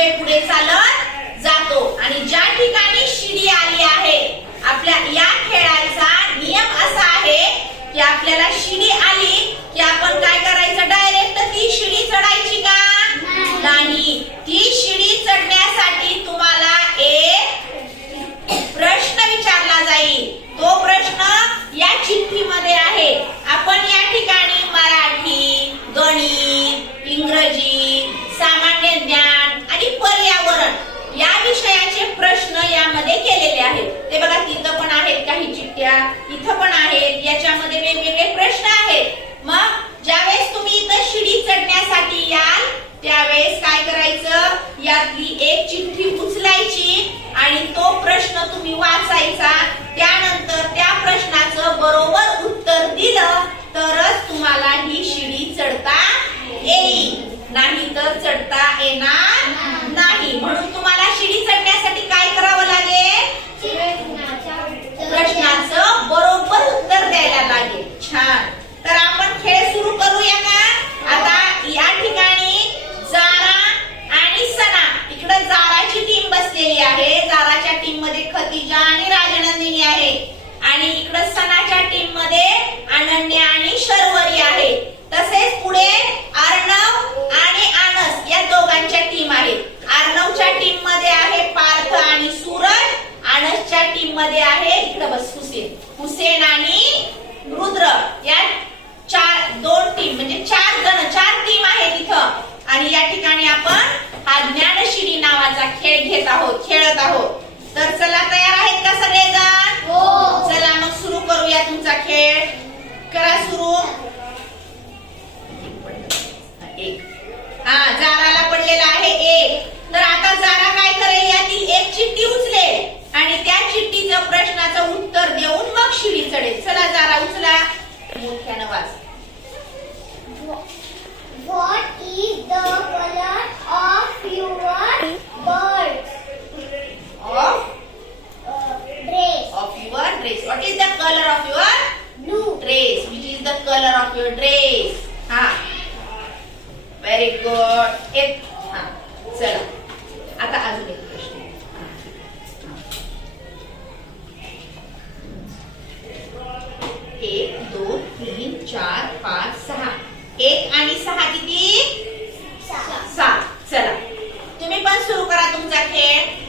पुढे पुढे चालत वेगवेगळे प्रश्न आहेत. मग ज्यावेळेस तुम्ही इथं शिडी चढण्यासाठी याल त्यावेळेस काय करायचं? यातली एक चिठ्ठी उचलायची आणि तो प्रश्न तुम्ही वाचायचा. त्यानंतर त्या प्रश्नाचं बरोबर उत्तर दिलं तरच तुम्हाला ही शिडी चढता येईल. नाही तर चढता येणार नाही म्हणून तुम्हाला शिडी चढण्यासाठी काय करावं लागेल प्रश्नाचं बरोबर उत्तर द्यायला लागेल छान तर आपण खेळ सुरू करूया का आता या ठिकाणी जारा आणि सना इकडे जाराची टीम बसलेली आहे जाराच्या टीममध्ये खतिजा आणि राजनंदिनी आहे आणि इकडे सनाच्या टीम मध्ये अनन्या आणि शर्वरी आहे तसेच पुढे अर्णव आणि आनस या दोघांच्या टीम आहेत अर्णवच्या टीममध्ये आहे पार्थ आणि सूरज आनसच्या टीममध्ये आहे इकडे बस हुसेन हुसेन आणि रुद्र या चार दोन टीम म्हणजे चार जण चार टीम आहेत इथं आणि या ठिकाणी आपण हा ज्ञानशिडी नावाचा खेळ घेत आहोत खेळत आहोत तर चला तयार आहेत का सगळेजण चला मग सुरू करूया तुमचा खेळ करा सुरू एक हा जाराला पडलेला आहे एक. तर आता जारा काय करेल? यातील एक चिठ्ठी उचलेल. आणि त्या चिठ्ठीचं प्रश्नाचं उत्तर देऊन मग शिडी चढेल. चला जारा उचला. मोठ्यानं वाच. What is the color of your bird? Of uh, dress? Of your dress what is the colour of your Blue. Dress which is the colour of your dress हा व्हेरी गुड एक हा चला. आता अजून एक प्रश्न. एक दोन तीन चार पाच सहा. एक आणि सहा किती? सात. चला. तुम्ही पण सुरू करा तुमचा खेळ.